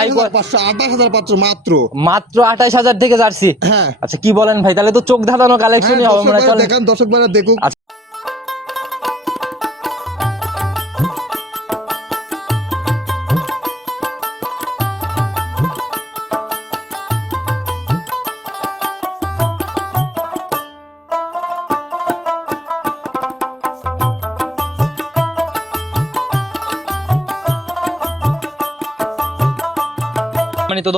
High পাঁচশো আঠাশ হাজার পাঁচশো মাত্র। মাত্র হাজার থেকে জার্সি। হ্যাঁ। আচ্ছা কি বলেন ভাই? তাহলে তো চোখ ধাঁধানো কালেকশনই হবে দর্শক মানে চলেন। দেখান দর্শক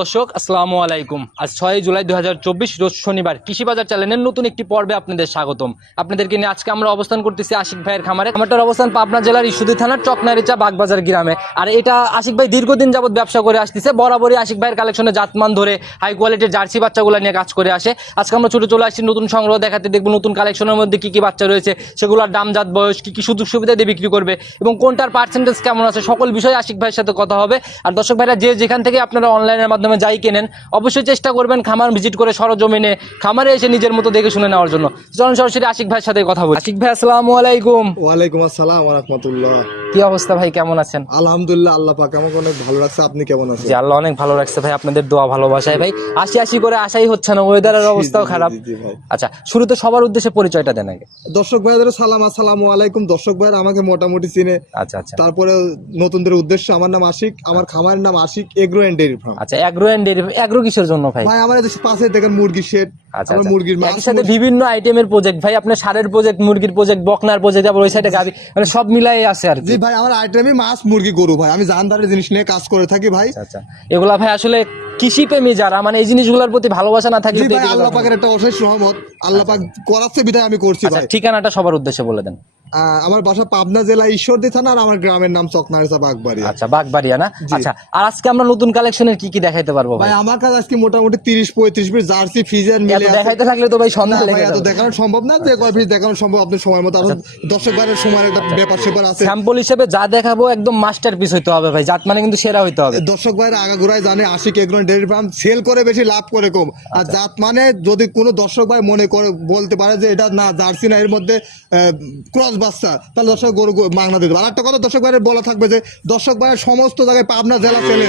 দর্শক, আসসালামু আলাইকুম। আজ ছয় জুলাই দু হাজার চব্বিশ, রোজ শনিবার কৃষি বাজার চ্যানেলের নতুন একটি পর্বে আপনাদের স্বাগতম। আপনাদেরকে নিয়ে আজকে আমরা অবস্থান করতেছি আশিক ভাইয়ের খামারে। খামারটার অবস্থান পাবনা জেলার ইস্যুদি থানার চকনারিচা বাগবাজার গ্রামে। আর এটা আশিক ভাই দীর্ঘদিন যাবত ব্যবসা করে আসতেছে। বরাবরই আশিক ভাইয়ের কালেকশনে জাতমান ধরে হাই কোয়ালিটির জার্সি বাচ্চাগুলো নিয়ে কাজ করে আসে। আজকে আমরা ছোট চলে আসছি, নতুন সংগ্রহ দেখাতে দেখব নতুন কালেকশনের মধ্যে কি কি বাচ্চা রয়েছে, সেগুলোর দাম, জাত, বয়স, কি কি সুযোগ সুবিধা দিয়ে বিক্রি করবে এবং কোনটার পার্সেন্টেজ কেমন আছে, সকল বিষয়ে আশিক ভাইয়ের সাথে কথা হবে। আর দর্শক ভাইরা যে যেখান থেকে আপনারা অনলাইনের মাধ্যমে যাই কেনেন অবশ্যই চেষ্টা করবেন খামার ভিজিট করে সরজমিনে খামারে এসে নিজের মতো দেখে শুনে নেওয়ার জন্য। চলুন সরাসরি আশিক ভাইয়ের সাথে কথা বলি। আশিক ভাই আসসালামু আলাইকুম। ওয়ালাইকুম আসসালাম রহমতুল্লাহ। কি অবস্থা ভাই কেমন আছেন? আলহামদুলিল্লাহ আল্লাহ পাক আমাকে অনেক ভালো লাগছে আপনি কেমন আছেন? জি আল্লাহ অনেক ভালো রাখছে ভাই আপনাদের দোয়া ভালোবাসায় ভাই। আশি আশি করে আশাই হচ্ছে না ওয়েদারের অবস্থাও খারাপ। আচ্ছা শুরুতে সবার উদ্দেশ্যে পরিচয়টা দেন আগে। দর্শক ভাইদের সালাম আসসালামু আলাইকুম। দর্শক ভাইরা আমাকে মোটামুটি চিনে। আচ্ছা আচ্ছা। তারপরে নতুনদের উদ্দেশ্য আমার নাম আশিক আমার খামারের নাম Ashik agro and dairy farm. আচ্ছা অ্যাগ্রো এন্ড অ্যাগ্রো কিসের জন্য ভাই? ভাই আমার পাশে দেখেন মুরগি শেড আচ্ছা আচ্ছা। মুরগির একই বিভিন্ন আইটেমের প্রজেক্ট ভাই আপনার সারের প্রজেক্ট মুরগির প্রজেক্ট বকনার প্রজেক্ট আবার ওই সাইডে গাবি মানে সব মিলাই আছে আর জি ভাই আমার আইটেমই মাছ মুরগি গরু ভাই। আমি জানদারের জিনিস নিয়ে কাজ করে থাকি ভাই। আচ্ছা আচ্ছা। এগুলা ভাই আসলে কৃষি প্রেমী যারা মানে এই জিনিসগুলোর প্রতি ভালোবাসা না থাকলে আল্লাহ পাকের একটা অশেষ রহমত। আল্লাহ পাক করাচ্ছে বিধায় আমি করছি আচ্ছা ভাই। ঠিকানাটা সবার উদ্দেশ্যে বলে দেন। আমার বাসা পাবনা জেলা ঈশ্বরদী থানা আর আমার গ্রামের নাম চকনারসা বাগবাড়ি আচ্ছা বাগবাড়িয়া না? আচ্ছা আর আজকে আমরা নতুন কালেকশনের কি কি দেখাইতে পারব ভাই? আমার কাছে আজকে মোটামুটি তিরিশ পঁয়ত্রিশ পিস জার্সি ফিজার মিলে আছে। দেখাইতে থাকলে তো ভাই সন্ধ্যা লেগে এত দেখানো সম্ভব না যে কয় পিস দেখানো সম্ভব? আপনার সময় মতো আচ্ছা। আপনার দর্শক বারের সময় একটা ব্যাপার স্যাপার আছে। স্যাম্পল হিসেবে যা দেখাবো একদম মাস্টার পিস হইতে হবে ভাই। জাত মানে কিন্তু সেরা হইতে হবে। দর্শক ভাইয়ের আগাগোড়ায় জানে আশি কেগ্রন ডেয়ারি ফার্ম সেল করে বেশি লাভ করে কম। আচ্ছা। আর জাত মানে যদি কোনো দর্শক ভাই মনে করে বলতে পারে যে এটা না জার্সি না এর মধ্যে ক্রস বাচ্চা তাহলে দর্শক গরু মাংনা দিতে পারে আর একটা কথা দর্শক ভাইয়ের বলা থাকবে যে দর্শক ভাইয়ের সমস্ত জায়গায় পাবনা জেলা চলে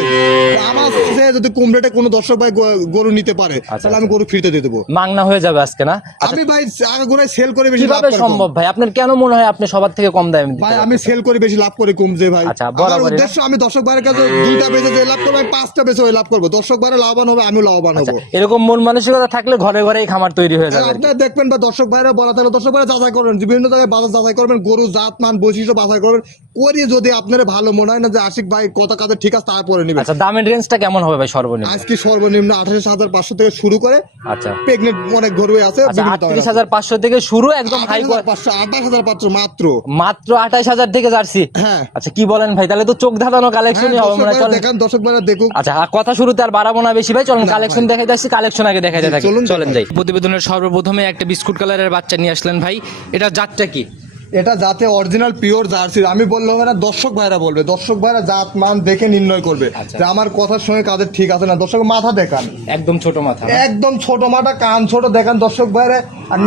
আমার কাছে যদি কম রেটে কোনো দর্শক ভাই গরু নিতে পারে তাহলে আমি গরু ফ্রিতে দিয়ে দেবো। মাংনা হয়ে যাবে আজকে না? আচ্ছা, আমি ভাই আগাগোড়ায় সেল করে বেশি লাভ। সম্ভব ভাই? আপনার কেন মনে হয় আপনি সবার থেকে কম দামে ভাই আমি সেল করে বেশি লাভ করে কম যে ভাই। আচ্ছা, আমার উদ্দেশ্য আমি দর্শক ভাইয়ের কাছে দুইটা বেচে যে লাভ করব পাঁচটা বেচে ওই লাভ করব। দর্শক ভাইয়ের লাভবান হবে আমিও লাভবান হব। এরকম মন মানসিকতা থাকলে ঘরে ঘরেই খামার তৈরি হয়ে যাবে। আপনারা দেখবেন বা দর্শক ভাইরা বলা থাকলে দর্শক ভাইরা যাচাই করবেন বিভিন্ন জায়গায় বাজার যাচাই করবেন গরু জাত মান বৈশিষ্ট্য বাছাই করবেন করে যদি আপনার ভালো মনে হয় না যে আশিক ভাই কত কাজে ঠিক আছে তারপরে নেবেন। আচ্ছা দামের রেঞ্জটা কেমন হবে ভাই সর্বনিম্ন? আজকে সর্বনিম্ন আঠাশ হাজার পাঁচশো থেকে শুরু করে আচ্ছা। প্রেগনেন্ট অনেক গরু আছে আচ্ছা আটত্রিশ আছে। হাজার পাঁচশো থেকে শুরু একদম হাই 28,500, 28,500 মাত্র। মাত্র আঠাইশ হাজার থেকে জার্সি হ্যাঁ। আচ্ছা কি বলেন ভাই? তাহলে তো চোখ ধাঁধানো হ্যাঁ, কালেকশনই হবে দর্শক মানে চলেন। দেখান দর্শক ভাইরা দেখুক। আচ্ছা আর কথা শুরুতে আর বাড়াবো না বেশি ভাই। চলুন কালেকশন। দেখাই যাচ্ছি কালেকশন আগে দেখাইতে থাকি চলুন চলেন দেখাই। যাই। প্রতিবেদনের সর্বপ্রথমে একটা বিস্কুট কালারের বাচ্চা নিয়ে আসলেন ভাই। এটা জাতটা কি? এটা যাতে অরিজিনাল পিওর জার্সি আমি বললাম হবে না দর্শক ভাইরা বলবে। দর্শক ভাইরা জাত মান দেখে নির্ণয় করবে। আচ্ছা। যে আমার কথার সঙ্গে কাদের ঠিক আছে না। দর্শক মাথা দেখান। একদম ছোট মাথা। একদম ছোট মাথা কান ছোট দেখান। দর্শক ভাইরা আর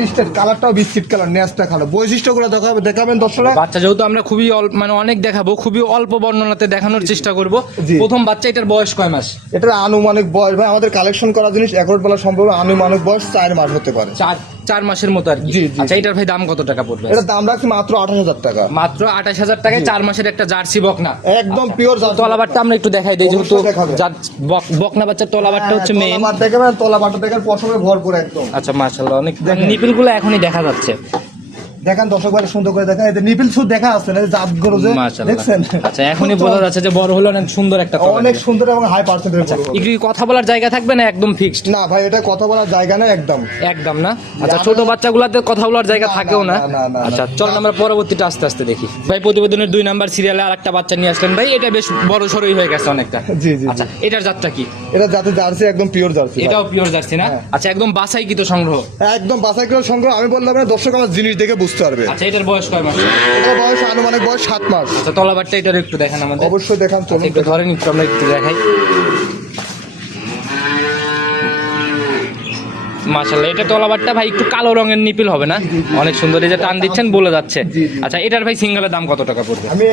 নিশ্চিত কালারটাও বিস্কিট কালার কালো বৈশিষ্ট্যগুলো দেখাবে দেখাবেন দর্শকরা। বাচ্চা যেহেতু আমরা খুবই অল্প মানে অনেক দেখাবো খুবই অল্প বর্ণনাতে দেখানোর চেষ্টা করব। প্রথম বাচ্চা এটার বয়স কয় মাস? এটার আনুমানিক বয়স ভাই আমাদের কালেকশন করা জিনিস বলা সম্ভব আনুমানিক বয়স চার মাস হতে পারে। চার চার মাসের মতো আর কি। আচ্ছা এটার ভাই দাম কত টাকা পড়বে? এটার দাম রাখছি মাত্র আঠাশ হাজার টাকা। মাত্র আঠাশ হাজার টাকায় চার মাসের একটা জার্সি বকনা। একদম পিওর তলাবারটা আমরা একটু দেখাই দিই যেহেতু বকনা বাচ্চার তলাবারটা হচ্ছে দেখবেন পশমে ভরপুর একদম। আচ্ছা মাশাআল্লাহ। অনেক। নিপিলগুলো এখনই দেখা যাচ্ছে দেখেন দর্শক সুন্দর করে দেখেন। এতে নিপিল সুদ দেখা আছে না জাত গরু যে দেখছেন? আচ্ছা এখনই যে বড় হলো অনেক সুন্দর একটা অনেক সুন্দর এবং হাই পার্সেন্টেজ একটু কি কথা বলার জায়গা থাকবে না একদম ফিক্সড না ভাই এটা কথা বলার জায়গা না একদম। একদম না? আচ্ছা ছোট বাচ্চাগুলোতে কথা বলার জায়গা থাকেও না। আচ্ছা চল আমরা পরবর্তীটা আস্তে আস্তে দেখি। ভাই প্রতিবেদনের দুই নাম্বার সিরিয়ালে আরেকটা বাচ্চা নিয়ে আসলেন। ভাই এটা বেশ বড় সরই হয়ে গেছে অনেকটা। জি, জি, আচ্ছা এটার জাতটা কি? এটা যাতে জার্সি একদম পিওর জার্সি এটাও পিওর জার্সি না? হ্যাঁ। আচ্ছা একদম বাসাই কি তো সংগ্রহ। একদম বাসাই সংগ্রহ। আমি বললাম না দর্শক আমার জিনিস দেখে বুঝতে পারবে। আচ্ছা এটার বয়স কয় মাস? এটা বয়স আনুমানিক বয়স সাত মাস। আচ্ছা তলাবারটা এটার একটু দেখেন আমাদের। অবশ্যই দেখান আচ্ছা, চলুন একটু ধরেন একটু আমরা একটু দেখাই। মাশাল্লাহ এটা তলাবারটা ভাই একটু কালো রঙের নিপিল হবে না? অনেক সুন্দর এই যে টান দিচ্ছেন বলে যাচ্ছে। আচ্ছা এটার ভাই সিঙ্গেলের দাম কত টাকা পড়বে? আমি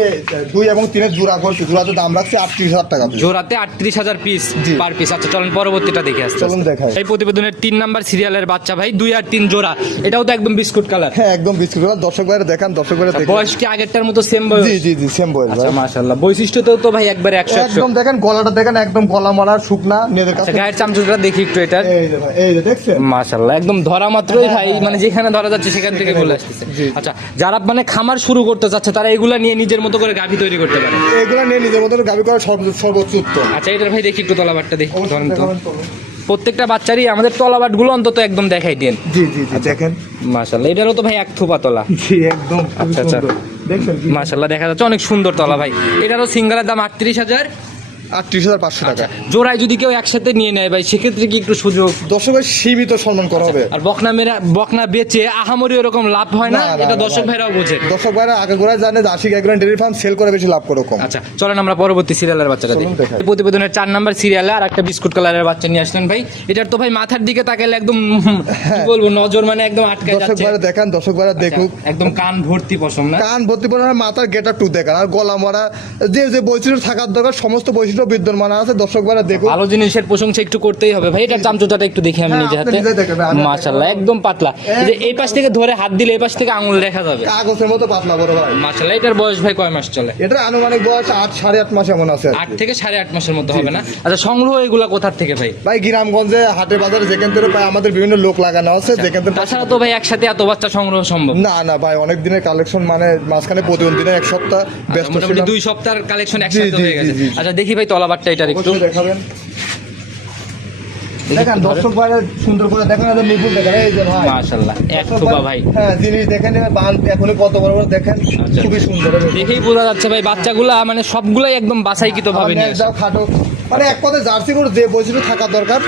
দুই এবং তিনের জোড়া করছি জোড়াতে দাম রাখছি আটত্রিশ হাজার টাকা জোড়াতে আটত্রিশ হাজার পিস পার পিস আচ্ছা চলেন পরবর্তীটা দেখে আসছে চলুন দেখাই। এই প্রতিবেদনের তিন নাম্বার সিরিয়ালের বাচ্চা ভাই দুই আর তিন জোড়া। এটাও তো একদম বিস্কুট কালার হ্যাঁ একদম বিস্কুট কালার দর্শক ভাইরা দেখান দর্শক ভাইরা দেখেন বয়স কি আগেরটার মতো সেম বয়স? জি জি জি সেম বয়স আচ্ছা ভাই। মাশাল্লাহ বৈশিষ্ট্যতেও তো ভাই একবারে একশো একদম দেখেন গলাটা দেখেন একদম গলা মারা শুকনা আচ্ছা কাছে। গায়ের চামচুটা দেখি একটু এটা এই যে ভাই এই যে দেখছেন? মাশাল্লাহ একদম ধরা মাত্রই ভাই মানে যেখানে ধরা যাচ্ছে সেখান থেকে বলে আসতেছে। আচ্ছা যারা মানে খামার শুরু করতে চাচ্ছে তারা এগুলা নিয়ে নিজের মতো করে গাভী তৈরি করতে পারে? এগুলো নিয়ে নিজের মতো করা সর্ব- সর্বোচ্চ উত্তম। আচ্ছা এটার ভাই দেখি একটু তলাবারটা দেখি ধরেন তো। প্রত্যেকটা বাচ্চারই আমাদের তলাবাটগুলো অন্তত একদম দেখাই দেন জি জি জি দেখেন। মাশাল্লাহ এটারও তো ভাই এক থোপা তলা। জি একদম আচ্ছা, আচ্ছা। মাশাল্লাহ দেখা যাচ্ছে অনেক সুন্দর তলা ভাই। এটারও সিঙ্গারের দাম আটত্রিশ হাজার আটত্রিশ হাজার পাঁচশো টাকা। জোড়ায় যদি কেউ একসাথে নিয়ে নেয় ভাই সেক্ষেত্রে কি একটু সুযোগ? দর্শকের সীমিত সম্মান করা হবে। আর বকনা মেরা বকনা বেচে আহামরি ওরকম লাভ হয় না? এটা দর্শক ভাইরাও বোঝে। দর্শক ভাইরা আগে গোড়ায় জানে যে আশিক একজন ডেয়ারি ফার্ম সেল করে বেশি লাভ করে কম আচ্ছা চলেন আমরা পরবর্তী সিরিয়ালের বাচ্চাটা দেখি। প্রতিবেদনের চার নাম্বার সিরিয়ালে আর একটা বিস্কুট কালারের বাচ্চা নিয়ে আসলেন ভাই। এটার তো ভাই মাথার দিকে তাকালে একদম কি বলব নজর মানে একদম আটকে দর্শক যাচ্ছে। ভাইরা দেখান দর্শক ভাইরা দেখুক। আচ্ছা, একদম কান ভর্তি পশম না? কান ভর্তি পড়ে মাথার গেটা টু দেখান। আর গলা মারা যে যে বৈশিষ্ট্য থাকার দরকার সমস্ত বৈশিষ্ট্য বিদ্যমান আছে দর্শক ভাইরা ভালো জিনিসের প্রশংসা একটু করতেই হবে। ভাই এটার চামচুটাটা একটু দেখি আমি হ্যাঁ, নিজে হাতে। মাশাল্লাহ একদম পাতলা। যে এই পাশ থেকে ধরে হাত দিলে এই পাশ থেকে আঙুল দেখা যাবে। কাগজের মতো পাতলা বড় ভাই। মাশাল্লাহ এটার বয়স ভাই কয় মাস চলে? এটা আনুমানিক বয়স আট সাড়ে আট মাস এমন আছে আর কি। আট থেকে সাড়ে আট মাসের মধ্যে হবে না? আচ্ছা সংগ্রহ এগুলা কোথার থেকে ভাই? ভাই গ্রামগঞ্জে হাটে বাজারে যেখান থেকে পাই আমাদের বিভিন্ন লোক লাগানো আছে যেখান থেকে তাছাড়া তো ভাই একসাথে এত বাচ্চা সংগ্রহ সম্ভব? না না ভাই অনেক দিনের কালেকশন মানে মাঝখানে প্রতিদিন দিনে এক সপ্তাহ ব্যস্ত আচ্ছা, ছিলাম। দুই সপ্তাহের কালেকশন একসাথে হয়ে গেছে। আচ্ছা দেখি ভাই তলাবারটা এটার একটু। দেখাবেন। দেখেন দর্শক ভাই সুন্দর করে দেখেন নিপুণ দেখেন এই যে ভাই। এক ভাই হ্যাঁ জিনিস দেখেন বান কত বড় বড় দেখেন আচ্ছা। খুবই সুন্দর। দেখেই বোঝা যাচ্ছে ভাই বাচ্চাগুলা মানে সবগুলাই একদম বাছাইকৃত ভাবে নিয়ে খাটো। মানে এক কথায় জার্সি করে যে বৈশিষ্ট্য থাকা দরকার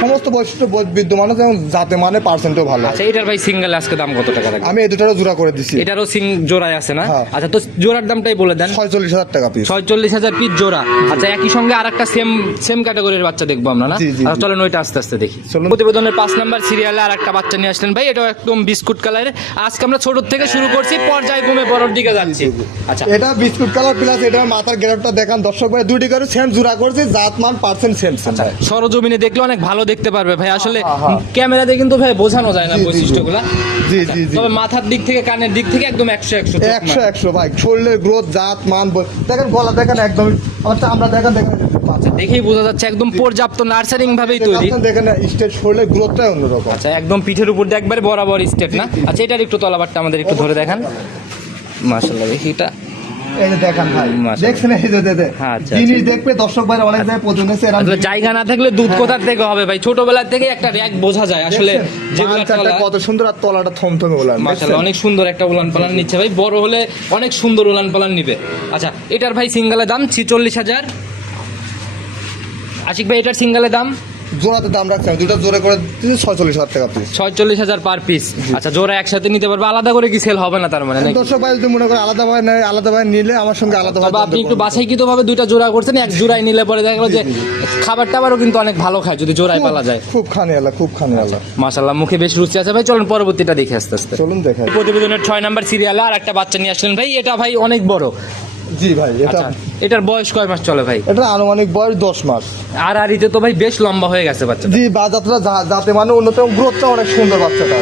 সমস্ত বৈশিষ্ট্য বিদ্যমান আছে এবং যাতে মানে পার্সেন্টও ভালো। আচ্ছা এটার ভাই সিঙ্গেল আজকে দাম কত টাকা রাখবে আমি এই দুটারও জোড়া করে দিচ্ছি এটারও সিং জোড়ায় আছে না? হ্যাঁ। আচ্ছা তো জোড়ার দামটাই বলে দেন। ছয়চল্লিশ হাজার টাকা পিস ছয়চল্লিশ হাজার পিস জোড়া। আচ্ছা একই সঙ্গে আর একটা সেম সেম ক্যাটাগরির বাচ্চা দেখব আমরা না? আচ্ছা চলেন ওইটা আস্তে আস্তে দেখি। প্রতিবেদনের পাঁচ নাম্বার সিরিয়ালে আর একটা বাচ্চা নিয়ে আসলেন। ভাই এটাও একদম বিস্কুট কালারের আজকে আমরা ছোট থেকে শুরু করছি পর্যায়ক্রমে বড়র দিকে যাচ্ছি। আচ্ছা। এটা বিস্কুট কালার প্লাস এটা মাথার গ্রেপটা দেখান। দর্শক ভাই দুটি করে সেম জোড়া করছে জাত মান পার্সেন্ট সেম সেম সরজমিনে দেখলে অনেক ভালো দেখতে পারবে ভাই। আসলে হ্যাঁ, হ্যাঁ। ক্যামেরাতে কিন্তু ভাই বোঝানো যায় না জি, জি, জি। জি তবে মাথার দিক থেকে কানের দিক থেকে একদম একশো একশো একশো। একশো ভাই। শরীরের গ্রোথ জাত মান দেখেন গলা দেখেন একদম আচ্ছা আমরা দেখেন দেখেন দেখেই বোঝা যাচ্ছে একদম পর্যাপ্ত নার্সারিং ভাবেই তৈরি। দেখেন স্টেট শরীরের গ্রোথটাই অন্যরকম। আচ্ছা একদম পিঠের উপর দিয়ে একবারে বরাবর স্টেপ না? আচ্ছা এটার একটু তলাবারটা আমাদের একটু ধরে দেখান। মাশাল্লাহ দেখি এটা। এই যে দেখেন ভাই। দেখছেন এই যে দে- দে। হ্যাঁ, আচ্ছা, জিনিস দেখবে দর্শক ভাই অনেক জায়গায় আসলে জায়গা না থাকলে দুধ কোথার থেকে হবে ভাই? ছোটবেলা থেকে একটা র্যাক বোঝা যায় আসলে? কত সুন্দর আর তলাটা থমথমে ওলান মাশাল্লাহ অনেক সুন্দর একটা উলান পালান নিচ্ছে ভাই। বড় হলে অনেক সুন্দর উলান পালান নিবে। আচ্ছা এটার ভাই সিঙ্গেলের দাম ছিচল্লিশ হাজার। আশিক ভাই এটার সিঙ্গেলের দাম? জোড়াতে দাম রাখছে আমি দুটো জোড়া করে দিচ্ছি ছয়চল্লিশ হাজার টাকা পিস ছয়চল্লিশ হাজার পার পিস আচ্ছা জোড়া একসাথে নিতে পারবে আলাদা করে কি সেল হবে না তার মানে? দর্শক ভাই যদি মনে করে আলাদা ভাই নেয় আলাদা ভাই নিলে আমার সঙ্গে আলাদা ভাবে আপনি একটু বাছাইকৃত ভাবে দুইটা জোড়া করছেন এক জোড়ায় নিলে পরে দেখা গেলো যে খাবার টাবারও কিন্তু অনেক ভালো খায় যদি জোড়ায় পালা যায়। খুব খানি আলা খুব খানি আলা মাশাল্লাহ মুখে বেশ রুচি আছে। ভাই চলুন পরবর্তীটা দেখে আস্তে আস্তে। চলুন দেখাই প্রতিবেদনের ছয় নাম্বার সিরিয়ালে আর একটা বাচ্চা নিয়ে আসলেন। ভাই এটা ভাই অনেক বড়। জি ভাই এটা আচ্ছা। এটার বয়স কয় মাস চলে ভাই? এটা আনুমানিক বয়স দশ মাস। আর আর ইতে তো ভাই বেশ লম্বা হয়ে গেছে বাচ্চা জি যা- যাতে মানে উন্নত গ্রোথটা অনেক সুন্দর বাচ্চাটা।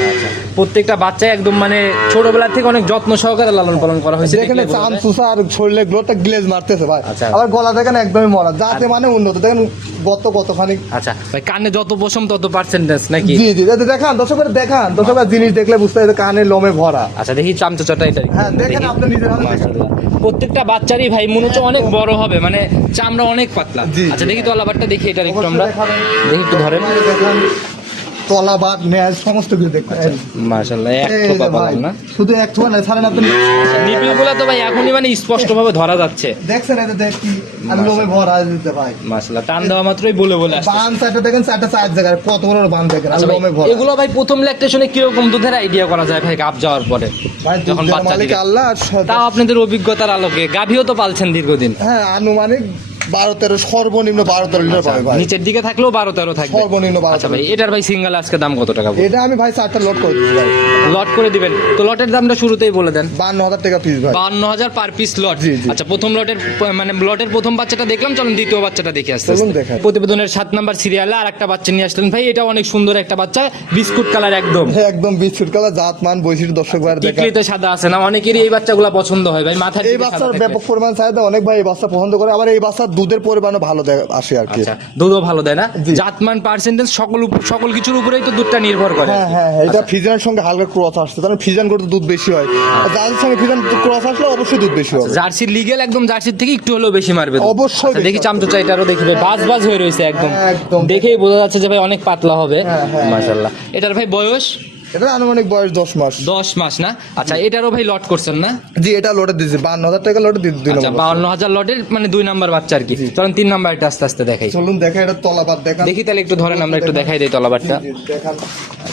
প্রত্যেকটা বাচ্চা একদম মানে ছোটবেলা থেকে অনেক যত্ন সহকারে লালন পালন করা হয়েছে এখানে চান যায়। সুসা আর শরীরের গ্রোথটা গ্লেজ মারতেছে ভাই। আচ্ছা। আবার গলা দেখেন একদমই মরা। যাতে মানে উন্নত। দেখেন গত কতখানি আচ্ছা ভাই কানে যত পশম তত পার্সেন্টেজ নাকি? জি জি। দেখান দর্শক ভাই দেখান। দর্শক ভাই জিনিস দেখলে বুঝতে হবে কানে লোমে ভরা। আচ্ছা দেখি চামচাটা এটা হ্যাঁ দেখেন আপনি নিজের হাতে প্রত্যেকটা বাচ্চারই ভাই মনে হচ্ছে অনেক বড় হবে মানে চামড়া অনেক পাতলা। আচ্ছা দেখি তো আলাবারটা দেখি এটা একটু আমরা দেখি একটু ধরেন। দেখেন তলা বাদ সমস্ত কিছু দেখতে মাশাআল্লাহ এক থোপা যে না। শুধু এক থোপা না ছাড়েন আপনি নিপিলগুলো তো ভাই এখনই মানে স্পষ্ট ভাবে ধরা যাচ্ছে। দেখছেন এটা দেখ কি আমি লোমে ভরা দিতে ভাই মাশাআল্লাহ টান দেওয়া মাত্রই বলে বলে আসছে। বান চারটা দেখেন চারটা চার জায়গায় কত বড় বান দেখেন আর আচ্ছা ভরা। এগুলো ভাই প্রথম ল্যাকটেশনে কীরকম দুধের আইডিয়া করা যায় ভাই গাপ যাওয়ার পরে? ভাই যখন বাচ্চা আল্লাহ তাও আপনাদের অভিজ্ঞতার আলোকে গাভিও তো পালছেন দীর্ঘদিন। হ্যাঁ আনুমানিক বারো তেরো সর্বনিম্ন বারো তেরো লিটার পাবে ভাই। নিচের দিকে থাকলেও বারো তেরো থাকবে। সর্বনিম্ন বারো আচ্ছা ভাই এটার ভাই সিঙ্গেল আজকে দাম কত টাকা এটা আমি ভাই চারটা লোড করে দিচ্ছি ভাই। লট করে দিবেন। তো লটের দামটা শুরুতেই বলে দেন। বান্ন হাজার টাকা পিস ভাই। বান্ন হাজার পার পিস লট। আচ্ছা প্রথম লটের মানে লটের প্রথম বাচ্চাটা দেখলাম চলুন দ্বিতীয় বাচ্চাটা দেখে আসতে। প্রতিবেদনের সাত নাম্বার সিরিয়ালে আর একটা বাচ্চা নিয়ে আসলেন। ভাই এটা অনেক সুন্দর একটা বাচ্চা বিস্কুট কালার একদম। হ্যাঁ, একদম বিস্কুট কালার জাত মান বৈশিষ্ট্য দর্শক ভাই দেখা। সাদা আছে না? অনেকেরই এই বাচ্চাগুলো পছন্দ হয় ভাই মাথার এই বাচ্চার ব্যাপক পরিমাণ চাহিদা অনেক ভাই এই বাচ্চা পছন্দ করে। আবার এই বাচ্চার দুধের পরিমাণও ভালো দেয়- আসে আর কি। আচ্ছা দুধও ভালো দেয় না। জাতমান পার্সেন্টেজ সকল সকল কিছুর উপরেই তো দুধটা নির্ভর করে। হ্যাঁ হ্যাঁ হ্যাঁ, আচ্ছা। এটা ফিজানের সঙ্গে হালকা ক্রস আসছে কারণ ফিজান করতে দুধ বেশি হয়। আর যাদের সঙ্গে ফিজান ক্রস আসলে অবশ্যই দুধ বেশি হবে। জার্সির লিগেল একদম জার্সির থেকে একটু হলেও বেশি মারবে অবশ্যই আচ্ছা, দেখি চামচা এটারও দেখি ভাই বাজ বাজ হয়ে রয়েছে একদম। হ্যাঁ, একদম। দেখেই বোঝা যাচ্ছে যে ভাই অনেক পাতলা হবে। হ্যাঁ। মাশাল্লাহ এটার ভাই বয়স? এটা আনুমানিক বয়স দশ মাস। দশ মাস না? আচ্ছা এটারও ভাই লট করছেন না? জি এটা লটে দিয়েছি। বান্ন হাজার টাকা দিয়ে দুই আচ্ছা বাউন্ন হাজার লটের মানে দুই নাম্বার বাচ্চা আর কি। চলুন তিন নাম্বারটা আস্তে আস্তে দেখাই। চলুন দেখা এটা তলাবাদ দেখা দেখি তাহলে একটু ধরেন আমরা একটু দেখাই দিই তলাবারটা দেখান।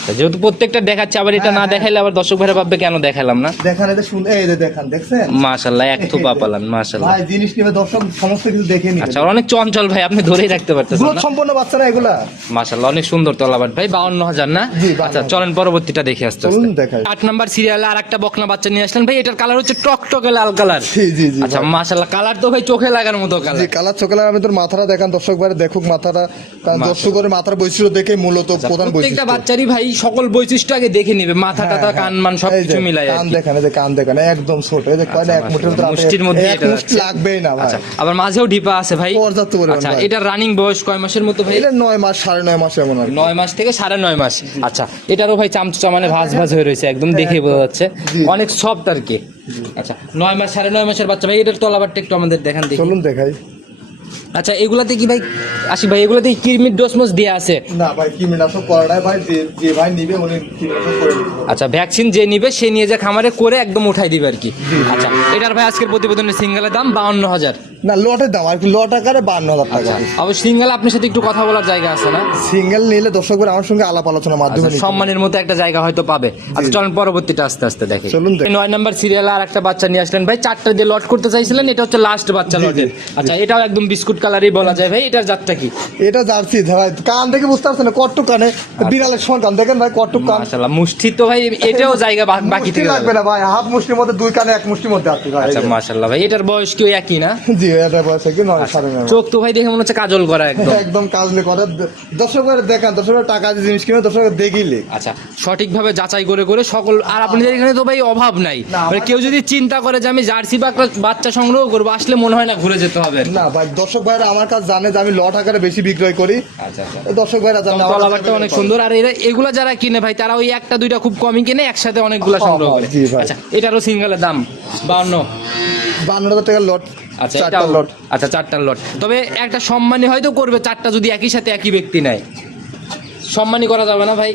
আচ্ছা যেহেতু প্রত্যেকটা দেখাচ্ছে আবার এটা না দেখাইলে আবার দর্শক ভাইরা ভাববে কেন দেখালাম না? দেখান এটা শুন এই যে দেখান দেখছেন? মাশাল্লাহ এক থোপা পালান মাশাল্লাহ। ভাই জিনিস নিবে দর্শক সমস্ত কিছু দেখে নিবে। আচ্ছা অনেক চঞ্চল ভাই আপনি ধরেই রাখতে পারতেছেন গ্রোথ না। সম্পন্ন বাচ্চারা এগুলা। মাশাল্লাহ অনেক সুন্দর তলাবাট ভাই বাউন্ন হাজার না? আচ্ছা চলেন পরবর্তীটা দেখে আসতে চলুন দেখাই। আট নাম্বার সিরিয়ালে আর একটা বকনা বাচ্চা নিয়ে আসলেন ভাই এটার কালার হচ্ছে টকটকে লাল কালার জি জি জি আচ্ছা ভাই। মাশাল্লাহ কালার তো ভাই চোখে লাগার মতো কালার জি কালার কালার লাগার আমি তোর মাথাটা দেখান দর্শক বারে দেখুক মাথাটা। কারণ মাথা। দর্শকের মাথার বৈশিষ্ট্য দেখে মূলত প্রধান আচ্ছা, প্রত্যেকটা বাচ্চারই ভাই সকল বৈশিষ্ট্য আগে দেখে নিবে মাথা টাথা হ্যাঁ, কান মান সবকিছু মিলাই কান। দেখান এই যে কান দেখান একদম ছোট এই যে কয় না এক মুঠের ভিতরে মুষ্টির মধ্যে এটা মুষ্টি লাগবেই না ভাই। আচ্ছা আবার মাঝেও ডিপা আছে ভাই। পর্যাপ্ত পরিমাণ আচ্ছা এটা রানিং বয়স কয় মাসের মতো ভাই? এটা নয় মাস সাড়ে নয় মাস এমন আর কি। নয় মাস থেকে সাড়ে নয় মাস। আচ্ছা এটারও ভাই চামচা মানে ভাজ ভাজ হয়ে রয়েছে একদম দেখেই বোঝা যাচ্ছে। অনেক সফট আর কি। আচ্ছা নয় মাস সাড়ে নয় মাসের বাচ্চা ভাই এটার তলাবারটা একটু আমাদের দেখান দেখি। চলুন দেখাই। আচ্ছা এগুলাতে কি ভাই। আসি ভাই এগুলাতে কিরমির ডোসমোস দেওয়া আছে। না ভাই কি মিনাশক করা নাই ভাই যে যে ভাই নিবে উনি কি করে নিবে আচ্ছা ভ্যাকসিন যে নিবে সে নিয়ে যে খামারে করে একদম উঠাই দিবে আর কি। আচ্ছা এটার ভাই আজকের প্রতিবেদনের সিঙ্গেলের দাম বাউন্ন হাজার। না লটের দাম আর কি লট আকারে বান্ন হাজার টাকা। অবশ্য সিঙ্গেল আপনার সাথে একটু কথা বলার জায়গা আছে না? সিঙ্গেল নিলে দর্শকরা আমার সঙ্গে আলাপ আলোচনার মাধ্যমে আচ্ছা, সম্মানের মতো একটা জায়গা হয়তো পাবে। আচ্ছা চলেন পরবর্তীটা আস্তে আস্তে দেখে। চলুন। নয় নাম্বার সিরিয়ালে আর একটা বাচ্চা নিয়ে আসলেন। ভাই চারটা দিয়ে লট করতে চাইছিলেন এটা হচ্ছে লাস্ট বাচ্চা লটের। আচ্ছা এটাও একদম বিস্কুট কালারই বলা যায় ভাই এটার জাতটা কি? এটা জার্সি ভাই কান দেখে বুঝতে পারছেন না কট্টুক কানে আচ্ছা। বিড়ালের সমান কান দেখেন ভাই কট্টুক কান। মাশাআল্লাহ মুষ্টি তো ভাই এটাও জায়গা বাকি থেকে লাগবে না ভাই হাফ মুষ্টির মধ্যে দুই কানে এক মুষ্টির মধ্যে আছে ভাই। আচ্ছা মাশাআল্লাহ ভাই এটার বয়স কি একই না? জি এটা বয়স কি নয় সাড়ে নয়। চোখ তো ভাই দেখে মনে হচ্ছে কাজল করা একদম। একদম কাজ নেই করে দর্শকের দেখান দর্শকের টাকা দিয়ে জিনিস কিনে দর্শক দেখিলে আচ্ছা সঠিকভাবে যাচাই করে করে সকল আর আপনাদের এখানে তো ভাই অভাব নাই। মানে কেউ যদি চিন্তা করে যে আমি জার্সি বা বাচ্চা সংগ্রহ করব আসলে মনে হয় না ঘুরে যেতে হবে। না ভাই দর্শক ভাইরা আমার কাছে জানে যে আমি লট আকারে বেশি বিক্রয় করি। আচ্ছা আচ্ছা। দর্শক ভাইরা জানে আমার অনেক সুন্দর। আর এরা এগুলা যারা কিনে ভাই তারা ওই একটা দুইটা খুব কমই কিনে একসাথে অনেকগুলা সংগ্রহ করে। আচ্ছা এটারও সিঙ্গেলের দাম বাউন্ন বান্ন হাজার টাকার লট আচ্ছা চারটা লট। আচ্ছা চারটার লট। তবে একটা সম্মানী হয়তো করবে চারটা যদি একই সাথে একই ব্যক্তি নেয়। সম্মানী করা যাবে না ভাই।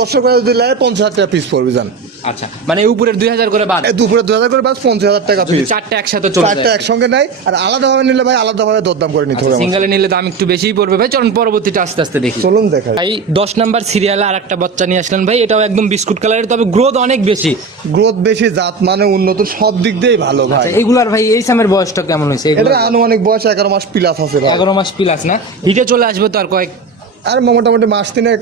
দর্শক যদি পঞ্চাশ হাজার টাকা পিস পড়বে জান। আচ্ছা মানে উপরের দুই হাজার করে বাদ। এই দুপুরে দু হাজার করে বাস পঞ্চাশ হাজার টাকা পিস চারটা একসাথে চলে চারটা একসঙ্গে নাই আর আলাদাভাবে নিলে ভাই আলাদাভাবে দরদাম করে নিতে হবে সিঙ্গেলে নিলে দাম একটু বেশিই পড়বে ভাই চলুন পরবর্তীটা আস্তে আস্তে দেখি। চলুন ভাই দশ নাম্বার সিরিয়ালে আর একটা বাচ্চা নিয়ে আসলেন ভাই এটাও একদম বিস্কুট কালারের তবে গ্রোথ অনেক বেশি। গ্রোথ বেশি জাত মানে উন্নত সব দিক দিয়েই ভালো ভাই। আচ্ছা এগুলার ভাই এই সামের বয়সটা কেমন হয়েছে? এটা? আনুমানিক বয়স এগারো মাস প্লাস আছে ভাই। এগারো মাস প্লাস না? হিটে চলে আসবে তো আর কয়েক আর মোটামুটি মাস তিনে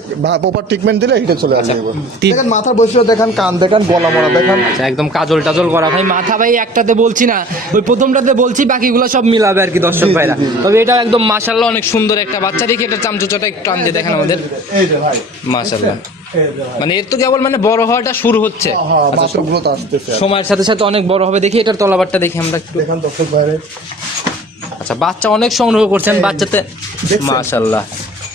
প্রপার ট্রিটমেন্ট দিলে হিটে চলে আচ্ছা, আসবে তিন- দেখেন মাথার বৈশিষ্ট্য দেখান কান দেখান গলা মরা দেখান। আচ্ছা একদম কাজল টাজল করা। ভাই মাথা ভাই একটাতে বলছি না ওই প্রথমটাতে বলছি বাকিগুলো সব মিলাবে আর কি দর্শক ভাইরা। তবে এটা একদম মাশাল্লাহ অনেক সুন্দর একটা বাচ্চা। দেখি এটা চামচোচাটা একটু টান দিয়ে দেখেন আমাদের। এই মাশাল্লাহ এই যে ভাই। মানে এর তো কেবল মানে বড় হওয়াটা শুরু হচ্ছে। হ্যাঁ আচ্ছা, গ্রোথ আসতেছে। সময়ের সাথে সাথে অনেক বড় হবে। দেখি এটার তলাবারটা দেখি আমরা একটু। দর্শক ভাইরে। আচ্ছা বাচ্চা অনেক সংগ্রহ করছেন বাচ্চাতে? মাশাল্লাহ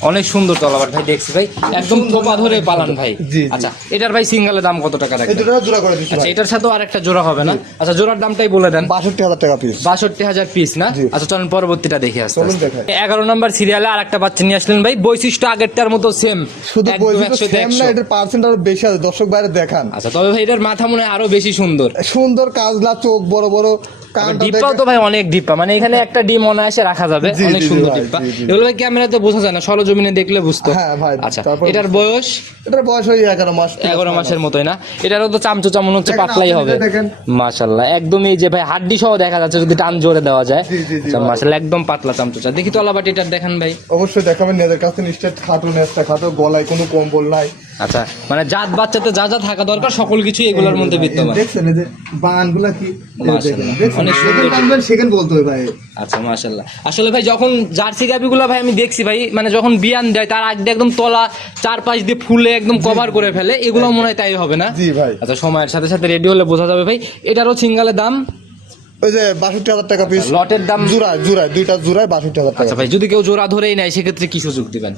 অনেক সুন্দর তলাবার ভাই দেখছি ভাই। একদম থোপা ধরে পালান ভাই। আচ্ছা এটার ভাই সিঙ্গেলের দাম কত টাকা রাখবেন? দুটো জোড়া করে দিচ্ছি আচ্ছা এটার সাথেও আরেকটা জোড়া হবে না? আচ্ছা জোড়ার দামটাই বলে দেন। বাষট্টি হাজার টাকা পিস বাষট্টি হাজার পিস না? আচ্ছা চলুন পরবর্তীটা দেখে আসতে চলুন আসতে। দেখাই। এগারো নম্বর সিরিয়ালে আর একটা বাচ্চা নিয়ে আসলেন ভাই বৈশিষ্ট্য আগেরটার মতো সেম শুধু বৈশিষ্ট্য সেম না এটার পার্সেন্ট আরও বেশি আছে দর্শক বাইরে দেখান। আচ্ছা তবে ভাই এটার মাথা মনে হয় আরও বেশি সুন্দর। সুন্দর কাজলা চোখ বড় বড় দেখে তো ভাই অনেক ডিপ্পা মানে এখানে একটা ডিম অনায়াসে রাখা যাবে অনেক সুন্দর জি। এগুলো ভাই ক্যামেরাতে বোঝা যায় না সরজমিনে সরজমিনে দেখলে বুঝতো। হ্যাঁ, ভাই, আচ্ছা এটার বয়স? এটার বয়স ওই এগারো মাস এগারো মাসের মতোই না? এটারও তো চামচোচা মনে হচ্ছে পাতলাই হবে। মাশাল্লাহ একদম এই যে ভাই হাড্ডি সহ দেখা যাচ্ছে যদি টান জোরে দেওয়া যায়। আচ্ছা। মাশাল্লাহ একদম পাতলা চামচোচা দেখি তো আলাবাটি এটার দেখান ভাই। অবশ্যই দেখাবেন নিজের কাছে নিশ্চয় খাটো নেস্তা খাটো গলায় কোনো কম্বল নাই। আচ্ছা মানে জাত বাচ্চাতে যা যা থাকা দরকার সকল কিছু এগুলোর মধ্যে বিদ্যমান। দেখছেন এই যে বানগুলা কি? মাশাআল্লাহ? অনেক সুন্দর। সেকেন্ড বলতে হবে ভাই। আচ্ছা মাশাল্লাহ আসলে ভাই যখন জার্সি গাভিগুলো ভাই আমি দেখছি ভাই মানে যখন বিয়ান দেয় তার আগে একদম তলা চার পাঁচ দিয়ে ফুলে একদম কভার করে ফেলে এগুলো মনে হয় তাই হবে না? জি ভাই। আচ্ছা সময়ের সাথে সাথে রেডি হলে বোঝা যাবে ভাই এটারও সিঙ্গালের দাম? ওই যে বাষট্টি হাজার টাকা পিস লটের দাম? জোড়ায় জোড়ায় দুইটা জোড়ায় বাষট্টি হাজার টাকা। আচ্ছা ভাই যদি কেউ জোড়া ধরেই নেয় সেক্ষেত্রে কি সুযোগ দিবেন?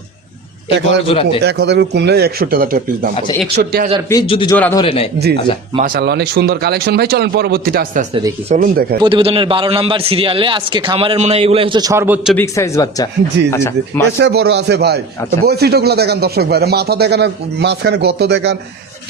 এক হাজার করে- এক হাজার করে কমলে একষট্টি হাজার টাকা পিস দাম আচ্ছা একষট্টি হাজার পিস যদি জোড়া ধরে নেয়। জি, জি। আচ্ছা মাশাল্লাহ অনেক সুন্দর কালেকশন ভাই চলেন পরবর্তীটা আস্তে আস্তে দেখি। চলুন প্রতিবেদনের বারো নাম্বার সিরিয়ালে আজকে খামারের মনে হয় এগুলো হচ্ছে সর্বোচ্চ বিগ সাইজ বাচ্চা। জি জি আচ্ছা জি। বড় আছে ভাই। আচ্ছা। বৈশিষ্ট্যগুলো দেখান দর্শক ভাই মাথা দেখান আর মাঝখানে গত দেখান।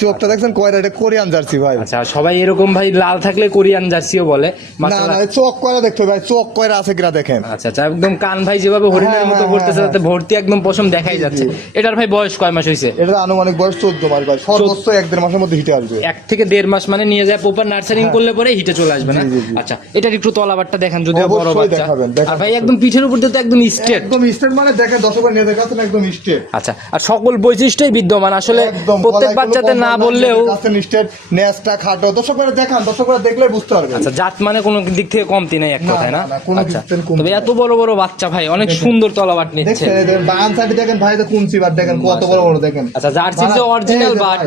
চোখটা দেখছেন কয়রা এটা কোরিয়ান জার্সি ভাই। আচ্ছা সবাই এরকম ভাই লাল থাকলে কোরিয়ান জার্সিও বলে। না না চোখ কয়রা দেখতে ভাই? চোখ কয়রা আছে কিনা দেখেন। আচ্ছা আচ্ছা একদম কান ভাই যেভাবে হরিণের হ্যাঁ, মতো হ্যাঁ, করতেছে হ্যাঁ, তাতে ভর্তি একদম পশম দেখাই যাচ্ছে। এটার ভাই বয়স কয় মাস হয়েছে? এটা আনুমানিক বয়স চোদ্দ মাস ভাই। সর্বোচ্চ এক দেড় মাসের মধ্যে হিটে আসবে। এক থেকে দেড় মাস মানে নিয়ে যায় প্রপার নার্সারিং করলে পরে হিটে চলে আসবে না? হ্যাঁ। আচ্ছা এটার একটু তলাবারটা দেখেন যদিও বড় বাচ্চা। দেখাবেন, আর ভাই একদম পিঠের উপর দিয়ে তো একদম স্ট্রেট একদম স্টেট মানে দেখেন দর্শক ভাই নিজের কাছে একদম স্টেট আচ্ছা আর সকল বৈশিষ্ট্যই বিদ্যমান। আসলে প্রত্যেক বাচ্চাতে না বললেও নিশ্চয় নেসটা খাটো। দর্শকরা দেখান দর্শকরা দেখলে বুঝতে পারবে আচ্ছা জাত মানে কোনো দিক থেকে কমতি নাই এক না, কথায় না? না, না, আচ্ছা তবে এত বড় বড় বাচ্চা ভাই অনেক সুন্দর তলাবাট নিচ্ছে। বাগান সাইডে দেখেন ভাই তো কুঞ্চি বাট দেখেন কত বড় বড় দেখেন। আচ্ছা, জার্সি যে যে বাট।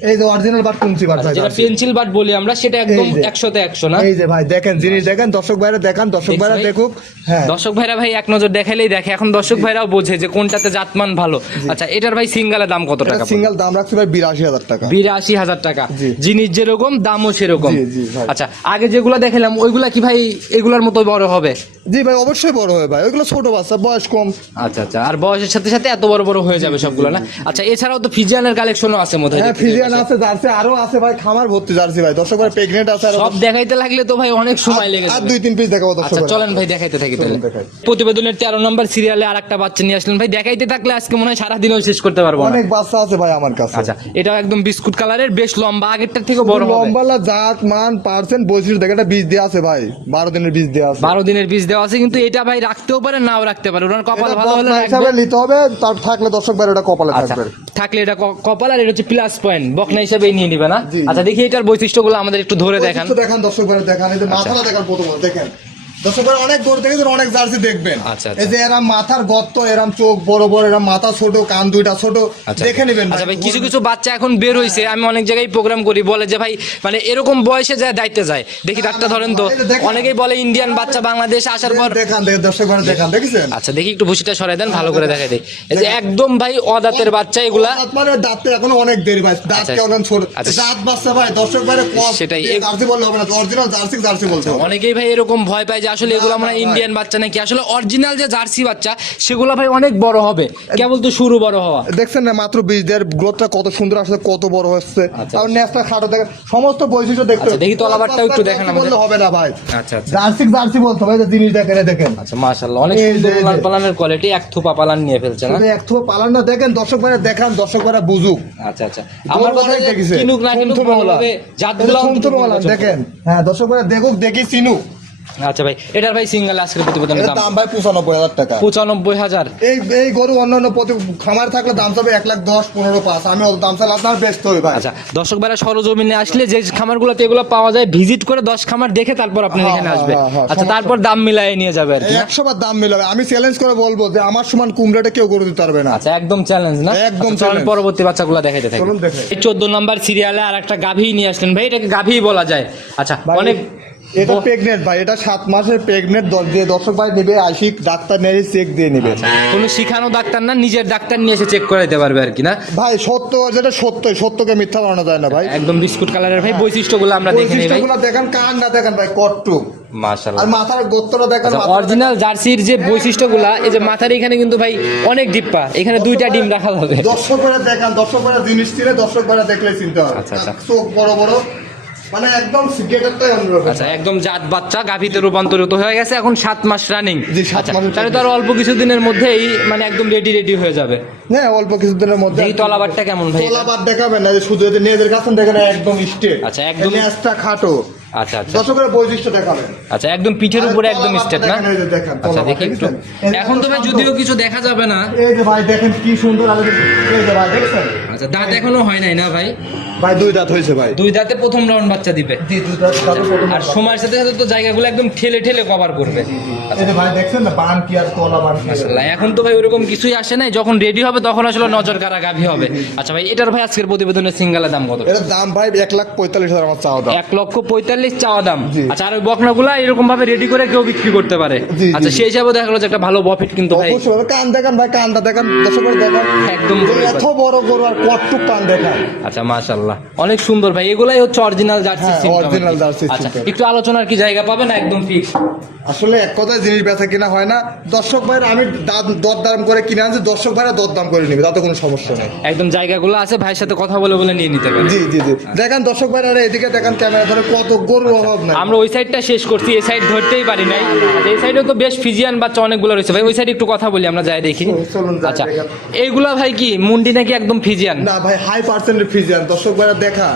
এই যে অরিজিনাল বাট কুঞ্চি বাট আচ্ছা, যেটা পেন্সিল বাট বলি আমরা সেটা একদম। একশোতে একশো না? এই যে ভাই দেখেন জিনিস দেখেন দর্শক ভাইরা দেখান দর্শক ভাইরা ভাই। দেখুক হ্যাঁ। দর্শক ভাইরা ভাই এক নজর দেখাইলেই দেখে। এখন দর্শক ভাইরাও বোঝে যে কোনটাতে জাতমান ভালো। আচ্ছা এটার ভাই সিঙ্গালের দাম কত টাকা সিঙ্গেল দাম রাখছি ভাই বিরাশি হাজার টাকা। বিরাশি হাজার টাকা। জিনিস যেরকম দামও সেরকম। আচ্ছা আগে যেগুলো দেখালাম ওইগুলা কি ভাই এগুলার মতো বড় হবে? জি ভাই অবশ্যই বড় হবে ভাই। ওইগুলো ছোট বাচ্চা বয়স কম। আচ্ছা আচ্ছা। আর বয়সের সাথে সাথে এত বড় বড় হয়ে যাবে সবগুলো না? আচ্ছা এছাড়াও তো ফিজিয়ানের কালেকশনও আছে মধ্যে। হ্যাঁ ফিজিয়ান আছে জার্সি আরও আছে ভাই খামার ভর্তি জার্সি ভাই। দর্শক ভাই প্রেগনেন্ট আছে সব দেখাইতে লাগলে তো ভাই অনেক সময় লেগে যাবে। আর দুই তিন পিস দেখাবো দর্শক আচ্ছা চলেন ভাই দেখাইতে থাকি তাহলে। প্রতিবেদনের তেরো নম্বর সিরিয়ালে আরেকটা বাচ্চা নিয়ে আসলেন ভাই। দেখাইতে থাকলে আজকে মনে হয় সারাদিনও শেষ করতে পারব অনেক বাচ্চা আছে ভাই আমার কাছে। আচ্ছা এটাও একদম বিস্কুট কালারের বেশ লম্বা। আগেরটার থেকে বড় হবে। লম্বালা জাত মান পার্সেন্ট বৈশিষ্ট্য দেখে একটা বীজ দেওয়া আছে ভাই। বারো দিনের বীজ দেওয়া আছে। বারো দিনের বীজ দেওয়া আছে কিন্তু এটা ভাই রাখতেও পারে নাও রাখতে পারে। ওনার কপাল ভালো হলে হিসাবে নিতে হবে তার থাকলে দর্শক ভাই ওটা কপালে আচ্ছা থাকবে। থাকলে এটা কপাল আর এটা হচ্ছে প্লাস পয়েন্ট বকনা হিসেবে নিয়ে নিবে না। আচ্ছা দেখি এটার বৈশিষ্ট্যগুলো আমাদের একটু ধরে দেখান। দেখান দর্শক ভাই দেখান এই মাথাটা দেখান প্রথমে দেখেন। দর্শক ভাই অনেক দূর থেকে অনেক জার্সি দেখবেন আচ্ছা, আচ্ছা। এই যে এরাম মাথার গর্ত এরাম চোখ বড় বড় এরাম মাথা ছোট কান দুইটা ছোট আচ্ছা দেখে নেবেন আচ্ছা ভাই কিছু কিছু বাচ্চা এখন বের হইছে আমি অনেক জায়গায় প্রোগ্রাম করি বলে যে ভাই মানে এরকম বয়সে যায় দায়িত্বে যায় দেখি ডাক্তার ধরেন তো। অনেকেই বলে ইন্ডিয়ান বাচ্চা বাংলাদেশ আসার পর দেখান দর্শক দেখান দেখেছেন আচ্ছা দেখি একটু ভুসিটা সরাই দেন ভালো করে দেখাই দেই এই যে একদম ভাই অদাতের বাচ্চা এগুলা মানে দাঁতে এখনও অনেক দেরি ভাই দাঁত আচ্ছা। কেমন ছোট আচ্ছা। দাঁত বাচ্চা ভাই দর্শক ভাই সেটাই। জার্সি বললে হবে না অরিজিনাল জার্সি জার্সি বলতে অনেকেই ভাই এরকম ভয় পায় যে আসলে এগুলো আমরা ইন্ডিয়ান বাচ্চা নাকি? আসলে অরিজিনাল যে জার্সি বাচ্চা সেগুলো ভাই অনেক বড় হবে। কেবল তো শুরু বড় হওয়া। দেখছেন না মাত্র বীজ দেওয়ার গ্রোথটা কত সুন্দর আসছে কত বড় হচ্ছে। আচ্ছা। আর নেসটা খাটো দেখেন সমস্ত বৈশিষ্ট্য দেখতে আচ্ছা, দেখি তলাবারটাও একটু দেখান আমাদের। বললে হবে না ভাই। আচ্ছা আচ্ছা। জার্সি জার্সি বলতে হবে জিনিস দেখেন দেখেন। আচ্ছা মাশাআল্লাহ অনেক সুন্দর পালানের কোয়ালিটি এক থুপা পালান নিয়ে ফেলছে না? এক থুপা পালান না দেখেন দর্শক ভাইরা দেখান দর্শক ভাইরা বুঝুক। আচ্ছা আচ্ছা। আমার কথা কিনুক না কিনুক। ভালোভাবে জাতগুলো। দেখেন। হ্যাঁ দর্শক ভাইরা দেখুক দেখি চিনুক। আচ্ছা ভাই এটার ভাই সিঙ্গেল আজকের প্রতিবেদনের দাম? দাম ভাই পঁচানব্বই হাজার টাকা। পঁচানব্বই হাজার? এই এই গরু অন্যান্য প্রতি খামার থাকলে দাম চাবে এক লাখ দশ পনেরো পাঁচ। আমি অত দাম চাইলে আপনার ব্যস্ত হই ভাই। আচ্ছা দর্শক ভাইরা সরজমিনে আসলে যে খামারগুলোতে এগুলো পাওয়া যায় ভিজিট করে দশ খামার দেখে তারপর আপনি হ্যাঁ, এখানে হ্যাঁ, আসবে। হ্যাঁ, আচ্ছা তারপর দাম মিলাই নিয়ে যাবে আর কি একশো বার দাম মিলাবে। আমি চ্যালেঞ্জ করে বলব যে আমার সমান কুমড়াটা কেউ গরু দিতে পারবে না। আচ্ছা একদম চ্যালেঞ্জ না? একদম challenge। পরবর্তী বাচ্চাগুলো দেখাইতে থাকি চোদ্দ নম্বর সিরিয়ালে আর একটা গাভী নিয়ে আসলেন। ভাই এটাকে গাভী বলা যায়। আচ্ছা অনেক এটা প্রেগনেন্ট ভাই এটা সাত মাসের প্রেগনেন্ট যে দর্শক ভাই নেবে আশিক ডাক্তার নেই চেক দিয়ে নেবে। কোনো শিখানো ডাক্তার না নিজের ডাক্তার নিয়ে এসে চেক পারবে আর কি না? ভাই সত্য যেটা সত্য সত্যকে মিথ্যা বানানো যায় না ভাই। একদম বিস্কুট কালারের ভাই বৈশিষ্ট্যগুলো আমরা দেখে নিই ভাই। বৈশিষ্ট্যগুলো দেখেন কান না দেখেন ভাই কট্টু আর মাথার গোত্রটা দেখেন অরিজিনাল জার্সির যে বৈশিষ্ট্যগুলা এই যে মাথার এখানে কিন্তু ভাই অনেক ডিপ্পা এখানে দুইটা ডিম রাখা হবে দর্শক ভাইরা দেখেন দর্শক ভাইরা জিনিস ছিল দর্শক ভাইরা দেখলে চিনতে হবে। আচ্ছা, আচ্ছা। চোখ বড় বড় মানে একদম গেটারটাই অন্যরকম আচ্ছা একদম জাত বাচ্চা গাভীতে রূপান্তরিত হয়ে গেছে এখন সাত মাস রানিং জি, সাত আচ্ছা মাসের তাহলে তো আর অল্প কিছুদিনের মধ্যেই মানে একদম রেডি রেডি হয়ে যাবে। হ্যাঁ অল্প কিছুদিনের মধ্যে এই তলাবারটা কেমন ভাই এটা? দেখাবেন না যে শুধু যদি কাছে দেখেন একদম স্টেট আচ্ছা, একদম- খাটো। আচ্ছা আচ্ছা। দর্শকের বৈশিষ্ট্য দেখাবেন। আচ্ছা একদম পিঠের উপরে একদম স্টেট না? আচ্ছা দেখি একটু। এখন তো ভাই যদিও কিছু দেখা যাবে না। এই যে ভাই দেখেন কি সুন্দর আলাদা এই যে ভাই দেখছেন? আচ্ছা দাঁত এখনও হয় নাই না ভাই? ভাই দুই দাঁত হয়েছে ভাই। দুই দাঁতে প্রথম রাউন্ড বাচ্চা দিবে। আর সময়ের সাথে সাথে তো জায়গাগুলো একদম ঠেলে ঠেলে কভার করবে। ভাই দেখছেন না বান কি আর তলা বান কি আর। মাশাআল্লাহ, এখন তো ভাই ওরকম কিছুই আসে নাই। যখন রেডি হবে তখন আসলে নজর কারা গাভী হবে আচ্ছা ভাই এটার ভাই আজকের প্রতিবেদনের সিঙ্গেলের দাম কত? এটার দাম ভাই এক লাখ পঁয়তাল্লিশ হাজার আমার চাওয়া দাম। এক লক্ষ পঁয়তাল্লিশ চাওয়া দাম। আচ্ছা আর ওই বকনাগুলা এরকম ভাবে রেডি করে কেউ বিক্রি করতে পারে। আচ্ছা সেই হিসাবে দেখা গেলো যে একটা ভালো প্রফিট কিন্তু ভাই। কান দেখান ভাই কানটা দেখান করে দেখান। একদম এত বড় গরু আর কটটুক কান দেখান। আচ্ছা মাশাল্লাহ অনেক সুন্দর ভাই এগুলাই হচ্ছে অরিজিনাল জার্সি হ্যাঁ, কি। জার্সি আচ্ছা একটু আলোচনার কি জায়গা পাবে না একদম ফিক্স আসলে এক কথায় জিনিস বেচা কিনা হয় না। দর্শক ভাইরা আমি দরদাম করে কিনে আনছি দর্শক ভাইরা দরদাম করে নিবে তাতে কোনো সমস্যা নেই। একদম জায়গাগুলো আছে ভাইয়ের সাথে কথা বলে বলে নিয়ে নিতে পারে জি জি জি। দেখেন দর্শক ভাইরা এদিকে দেখেন ক্যামেরা ধরে কত অভাব নাই। আমরা ওই সাইডটা শেষ করছি এই সাইড ধরতেই পারি নাই। এই সাইডে তো বেশ ফিজিয়ান বাচ্চা অনেকগুলো রয়েছে। ভাই ওই সাইডে একটু কথা বলি আমরা যাই দেখি। আচ্ছা এইগুলা ভাই কি মুন্ডি নাকি একদম ফিজিয়ান না ভাই হাই পার্সেন্টের ফিজিয়ান দর্শক ভাইরা দেখা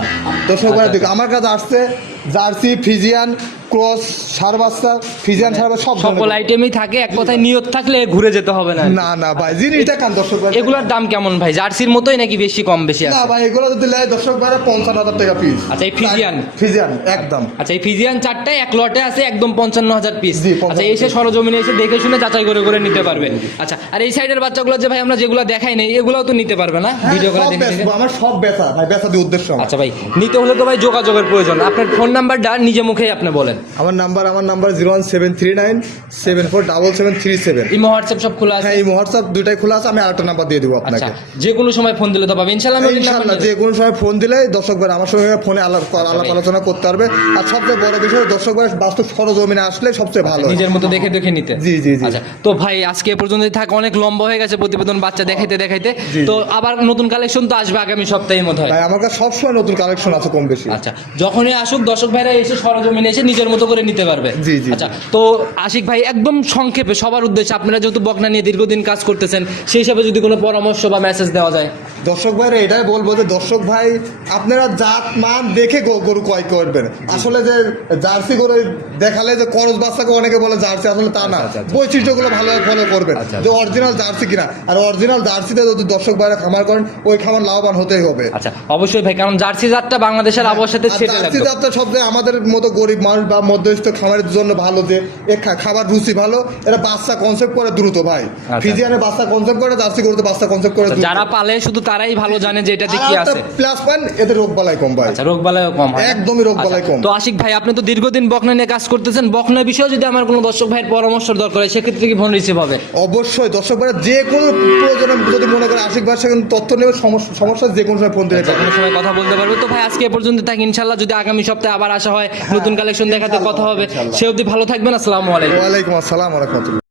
দর্শক ভাইরা আচ্ছা, দেখো আমার কাছে আসছে জার্সি ফিজিয়ান ক্রস সার বাচ্চা ফিজিয়ান সার সব সকল আইটেমই থাকে এক কথায় নিয়ত থাকলে ঘুরে যেতে হবে না। না না ভাই জিনিস দেখান দর্শক ভাই। এগুলার দাম কেমন ভাই? জার্সির মতোই নাকি বেশি কম বেশি আছে? না ভাই এগুলো যদি নেয় দর্শক ভাইরা পঞ্চান্ন হাজার টাকা পিস আচ্ছা, এই ফিজিয়ান? ফিজিয়ান একদম। আচ্ছা এই ফিজিয়ান চারটায় এক লটে আছে একদম পঞ্চান্ন হাজার পিস জি, 55 আচ্ছা এসে সরজমিনে এসে দেখে শুনে যাচাই করে করে নিতে পারবে। আচ্ছা আর এই সাইডের বাচ্চাগুলো যে ভাই আমরা যেগুলো দেখাই নাই এগুলোও তো নিতে পারবে না? হ্যাঁ, ভিডিও করে দেখে? আমার সব বেচা ভাই বেচা দিয়ে উদ্দেশ্য আচ্ছা ভাই নিতে হলে তো ভাই যোগাযোগের প্রয়োজন। আপনার ফোন নাম্বারটা নিজে মুখেই আপনি বলেন। আমার নাম্বার আমার number zero one seven three nine seven four double seven three seven. Imo WhatsApp সব খোলা আছে? হ্যাঁ এই হোয়াটসঅ্যাপ দুটাই খোলা আছে আমি আরেকটা নাম্বার দিয়ে দেবো আচ্ছা আপনাকে যে কোনো সময় ফোন দিলে তো পাবে ইনশাল্লাহ আমি ইনশাল্লাহ যে কোনো সময় ফোন দিলে দর্শক ভাই আমার সঙ্গে ফোনে আলাপ আলাপ আলোচনা করতে পারবে। আর সবচেয়ে বড় বিষয় দর্শক ভাই বাস্তব সরজমিনে আসলে সবচেয়ে ভালো নিজের মতো দেখে দেখে নিতে। জি, জি, জি। আচ্ছা তো ভাই আজকে পর্যন্ত থাক। অনেক লম্বা হয়ে গেছে প্রতিবেদন বাচ্চা দেখাইতে দেখাইতে। তো আবার নতুন কালেকশন তো আসবে আগামী সপ্তাহের মধ্যে ভাই আমার কাছে সবসময় নতুন কালেকশন আছে কম বেশি। আচ্ছা যখনই আসুক দর্শক ভাইরা এসে সরজমিনে এসে নিজের মতো করে নিতে পারবে। জি, জি, আচ্ছা তো আশিক ভাই একদম সংক্ষেপে সবার উদ্দেশ্যে আপনারা যেহেতু বকনা নিয়ে দীর্ঘদিন কাজ করতেছেন সেই হিসাবে যদি কোনো পরামর্শ বা মেসেজ দেওয়া যায়। দর্শক ভাইরা এটাই বলব যে দর্শক ভাই আপনারা জাত মান দেখে গরু ক্রয় করবেন। আসলে যে জার্সি গরু দেখালে যে করজ বাচ্চাকে অনেকে বলে জার্সি আসলে তা না। আচ্ছা, আচ্ছা। বৈশিষ্ট্যগুলো ভালোভাবে ফলো করবেন। আচ্ছা, যে অরিজিনাল জার্সি কিনা। আর অরিজিনাল জার্সিতে যদি দর্শক ভাইরা খামার করেন ওই খামার লাভবান হতেই হবে। আচ্ছা অবশ্যই ভাই কারণ জার্সি জাতটা বাংলাদেশের আবহাওয়ার সাথে জার্সি জাতটা সবচেয়ে আমাদের মতো গরিব মানুষ বা মধ্যস্থ খামারের জন্য ভালো যে এ খাবার রুচি ভালো এরা বাচ্চা কনসেপ্ট করে দ্রুত ভাই। ফিজিয়ানে বাচ্চা কনসেপ্ট করে জার্সি গরুতে বাচ্চা কনসেপ্ট করে যারা পালে শুধু তারাই ভালো জানে যে আর কি আছে? প্লাস পয়েন্ট এদের রোগ বালাই কম ভাই। আচ্ছা রোগ বালাইও কম হয় একদমই রোগ বালাই আচ্ছা, কম। তো আশিক ভাই আপনি তো দীর্ঘদিন বকনা নিয়ে কাজ করতেছেন। বকনা বিষয়ে যদি আমার কোনো দর্শক ভাইয়ের পরামর্শ দরকার হয় সেক্ষেত্রে কি ফোন রিসিভ হবে? অবশ্যই দর্শক ভাইরা যে কোনো প্রয়োজনে যদি মনে করে আশিক ভাই সেখানে তথ্য নেবে সমস্যা সমস্যা যে কোনো সময় ফোন দিলে যে কোনো সময় কথা বলতে পারবে। তো ভাই আজকে এ পর্যন্ত থাকি। ইনশাল্লাহ যদি আগামী সপ্তাহে আবার আসা হয়। নতুন কালেকশন দেখাতে কথা হবে। সে অব্দি ভালো থাকবেন। আসসালামু আলাইকুম। ওয়ালাইকুম আসসালাম রহমতুল্লাহ।